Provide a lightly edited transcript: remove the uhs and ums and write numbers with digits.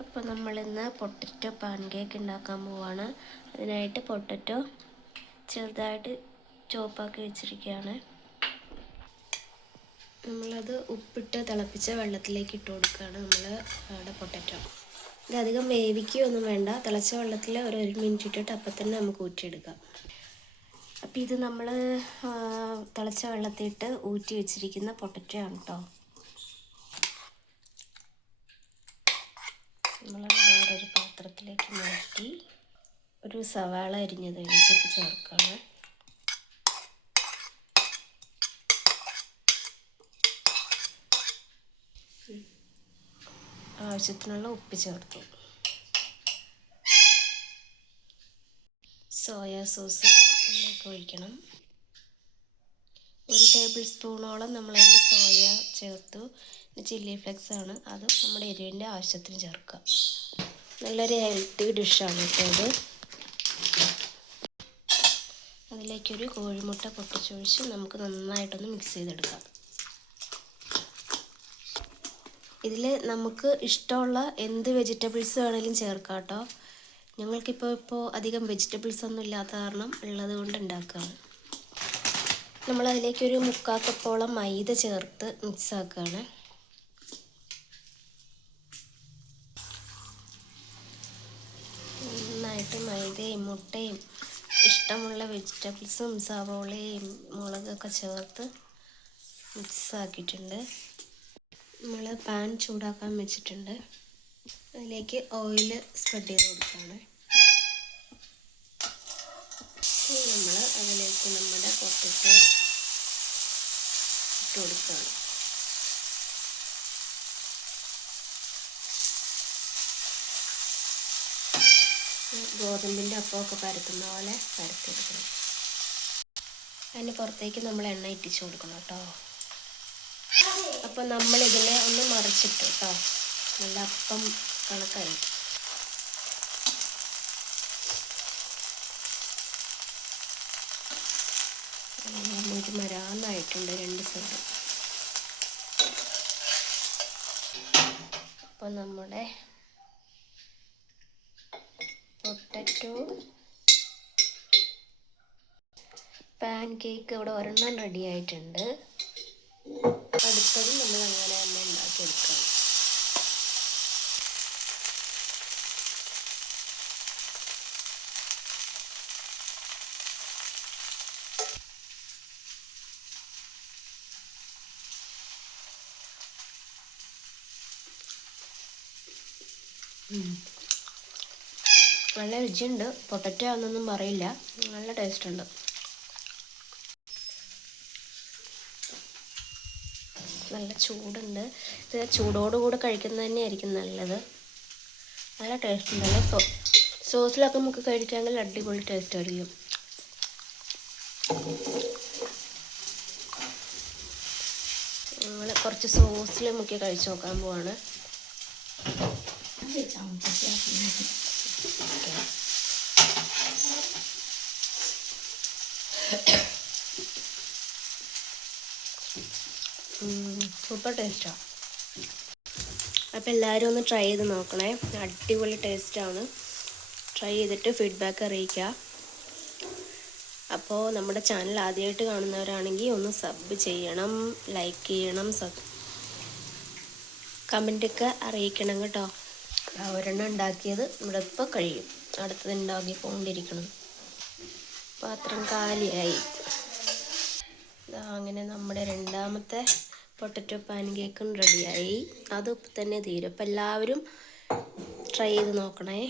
അപ്പോൾ നമ്മളിന്ന് potato pan cake ഉണ്ടാക്കാൻ പോവാണ്. അതിനായിട്ട് പൊട്ടറ്റോ ചെറുതായിട്ട് ചോപ്പാക്കി വെച്ചിരിക്കുകയാണ്. നമ്മളത് ഉപ്പിട്ട് തിളപ്പിച്ച വെള്ളത്തിലേക്ക് ഇട്ട് കൊടുക്കുകയാണ് നമ്മുടെ പൊട്ടറ്റോ. ഇതധികം വേവിക്കുകയൊന്നും വേണ്ട, തിളച്ച വെള്ളത്തിൽ ഒരു മിനിറ്റ് ഇട്ടിട്ട് അപ്പം തന്നെ നമുക്ക് ഊറ്റിയെടുക്കാം. അപ്പോൾ ഇത് നമ്മൾ തിളച്ച വെള്ളത്തിലിട്ട് ഊറ്റി വെച്ചിരിക്കുന്ന പൊട്ടറ്റോ ആണ് കേട്ടോ. നമ്മൾ വേറൊരു പാത്രത്തിലേക്ക് മാറ്റി ഒരു സവാള അരിഞ്ഞത് ഇടിച്ചിട്ട് ചേർക്കുകയാണ്. ആവശ്യത്തിനുള്ള ഉപ്പ് ചേർത്തു. സോയാ സോസ് ഇതിലേക്ക് ഒഴിക്കണം. 1 ടേബിൾ സ്പൂണോളം നമ്മളതിൽ സോയ ചേർത്തു. ചില്ലി ഫ്ലെക്സ് ആണ്, അത് നമ്മുടെ എരിവിൻ്റെ ആവശ്യത്തിന് ചേർക്കുക. നല്ലൊരു ഹെൽത്തി ഡിഷാണ് കേട്ടോ ഇത്. അതിലേക്കൊരു കോഴിമുട്ട പൊട്ടിച്ചൊഴിച്ച് നമുക്ക് നന്നായിട്ടൊന്ന് മിക്സ് ചെയ്തെടുക്കാം. ഇതിൽ നമുക്ക് ഇഷ്ടമുള്ള എന്ത് വെജിറ്റബിൾസ് വേണമെങ്കിലും ചേർക്കാം കേട്ടോ. ഞങ്ങൾക്കിപ്പോൾ അധികം വെജിറ്റബിൾസ് ഒന്നും ഇല്ലാത്ത കാരണം ഉള്ളത് കൊണ്ട് ഉണ്ടാക്കുകയാണ്. നമ്മളതിലേക്കൊരു 3/4 കപ്പോളം മൈദ ചേർത്ത് മിക്സ് ആക്കുകയാണ്. നന്നായിട്ട് മൈദയും മുട്ടയും ഇഷ്ടമുള്ള വെജിറ്റബിൾസും സവോളയും മുളകൊക്കെ ചേർത്ത് മിക്സ് ആക്കിയിട്ടുണ്ട്. നമ്മൾ പാൻ ചൂടാക്കാൻ വെച്ചിട്ടുണ്ട്. അതിലേക്ക് ഓയിൽ സ്പ്രെഡ് ചെയ്ത് കൊടുക്കുകയാണ്. നമ്മൾ അതിലേക്ക് നമ്മുടെ പൊട്ടറ്റോ ഇട്ട് കൊടുക്കുകയാണ്. ഗോതമ്പിൻ്റെ അപ്പമൊക്കെ പരത്തുന്ന പോലെ പരത്തിയെടുക്കണം. അതിന് പുറത്തേക്ക് നമ്മൾ എണ്ണ ഇട്ടിച്ച് കൊടുക്കണം കേട്ടോ. അപ്പോൾ നമ്മളിതിനെ ഒന്ന് മറിച്ചിട്ടു കേട്ടോ. നല്ല അപ്പം കണക്കായി. നമുക്ക് മരാന്നായിട്ടുണ്ട് 2 സൈഡും. അപ്പോൾ നമ്മുടെ പൊട്ടറ്റോ പാൻ കേക്ക് ഇവിടെ ഒരെണ്ണം റെഡി ആയിട്ടുണ്ട്. അടുത്തത് നമ്മൾ അങ്ങനെ തന്നെ ഉണ്ടാക്കിയെടുക്കണം. നല്ല രുചിയുണ്ട്. പൊട്ടറ്റോ ആണെന്നൊന്നും പറയില്ല, നല്ല ടേസ്റ്റ് ഉണ്ട്. നല്ല ചൂടുണ്ട്. ഇത് ചൂടോടുകൂടെ കഴിക്കുന്നത് തന്നെയായിരിക്കും നല്ലത്. നല്ല ടേസ്റ്റ് ഉണ്ട്. നല്ല സോസിലൊക്കെ നമുക്ക് കഴിക്കാമെങ്കിൽ അടിപൊളി ടേസ്റ്റ് ആയിരിക്കും. നമ്മൾ കുറച്ച് സോസിൽ മുക്കി കഴിച്ച് നോക്കാൻ പോവാണ്. സൂപ്പർ ടേസ്റ്റാണ്. അപ്പോൾ എല്ലാവരും ഒന്ന് ട്രൈ ചെയ്ത് നോക്കണേ. അടിപൊളി ടേസ്റ്റാണ്. ട്രൈ ചെയ്തിട്ട് ഫീഡ്ബാക്ക് അറിയിക്കുക. അപ്പോൾ നമ്മുടെ ചാനൽ ആദ്യമായിട്ട് കാണുന്നവരാണെങ്കിൽ ഒന്ന് സബ് ചെയ്യണം, ലൈക്ക് ചെയ്യണം, കമൻറ്റൊക്കെ അറിയിക്കണം കേട്ടോ. ഒരെണ്ണം ഉണ്ടാക്കിയത് ഇവിടെ ഇപ്പോൾ കഴിയും, അടുത്തത് ഉണ്ടാക്കിക്കൊണ്ടിരിക്കണം. പാത്രം കാലിയായി. അങ്ങനെ നമ്മുടെ 2ാമത്തെ പൊട്ടറ്റോ പാൻ കേക്കും റെഡിയായി. അത് ഇപ്പം തന്നെ തീരും. അപ്പോൾ എല്ലാവരും ട്രൈ ചെയ്ത് നോക്കണേ.